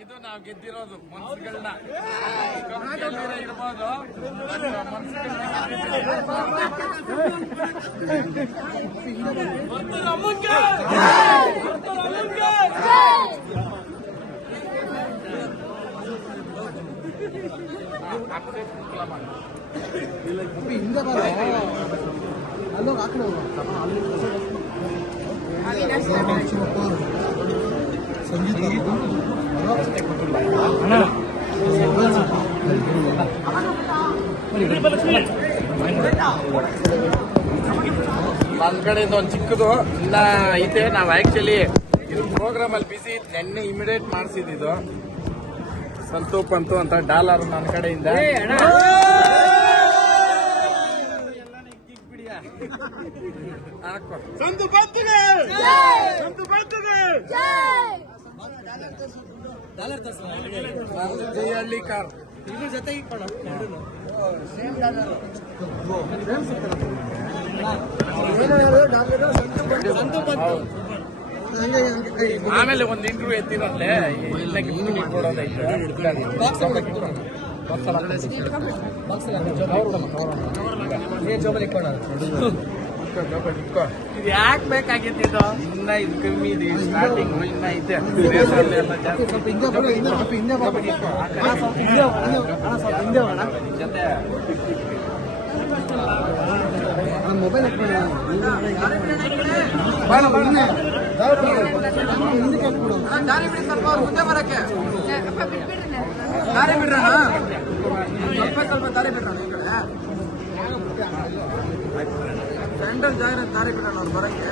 ಇದು ನಾವು ಗೆದ್ದಿರೋದು ಮನಸ್ಸುಗಳನ್ನ ಇರ್ಬೋದು. ನನ್ನ ಕಡೆಯಿಂದ ಒಂದು ಚಿಕ್ಕದು ಇಲ್ಲ ಐತೆ. ನಾವು ಆಕ್ಚುಲಿ ಇದು ಪ್ರೋಗ್ರಾಮ್ ಅಲ್ಲಿ ಬಿಸಿ ನೆನ್ನೆ ಇಮಿಡಿಯೇಟ್ ಮಾಡಿಸಿದ್ದು ಸಂತು ಪಂತು ಅಂತ ಡಾಲರ್ ನನ್ನ ಕಡೆಯಿಂದ. ಜಯಹಳ್ಳಿ ಕಾರ್ ಇದ್ರ ಜೊತೆಗೆ ಆಮೇಲೆ ಒಂದು ಇಂಟರ್ವ್ಯೂ ಎತ್ತಿರಲ್ಲೇ ಇಲ್ಲ ಗಿಫ್ಟ್ ಕೊಡೋದೈತೆ. ಇದು ಯಾಕೆ ಬೇಕಾಗಿತ್ತು? ಇದು ಇನ್ನ ಇದು ಕಮ್ಮಿ ಇದೆ, ಸ್ಟಾರ್ಟಿಂಗ್ ಇನ್ನ ಐತೆ. ಜೊತೆ ಮೊಬೈಲ್ ದಾರಿ ಬಿಡಿ, ಸ್ವಲ್ಪ ಅವ್ರು ಮುಂದೆ ಬರಕ್ಕೆ ದಾರಿ ಬಿಡ್ರ, ಸ್ವಲ್ಪ ದಾರಿ ಬಿಡ್ರ. ಈ ಕಡೆ ಸ್ಯಾಂಡಲ್ ಜಾಗ ದಾರಿ ಬಿಡ್ರ ಅವ್ರು ಬರಕ್ಕೆ.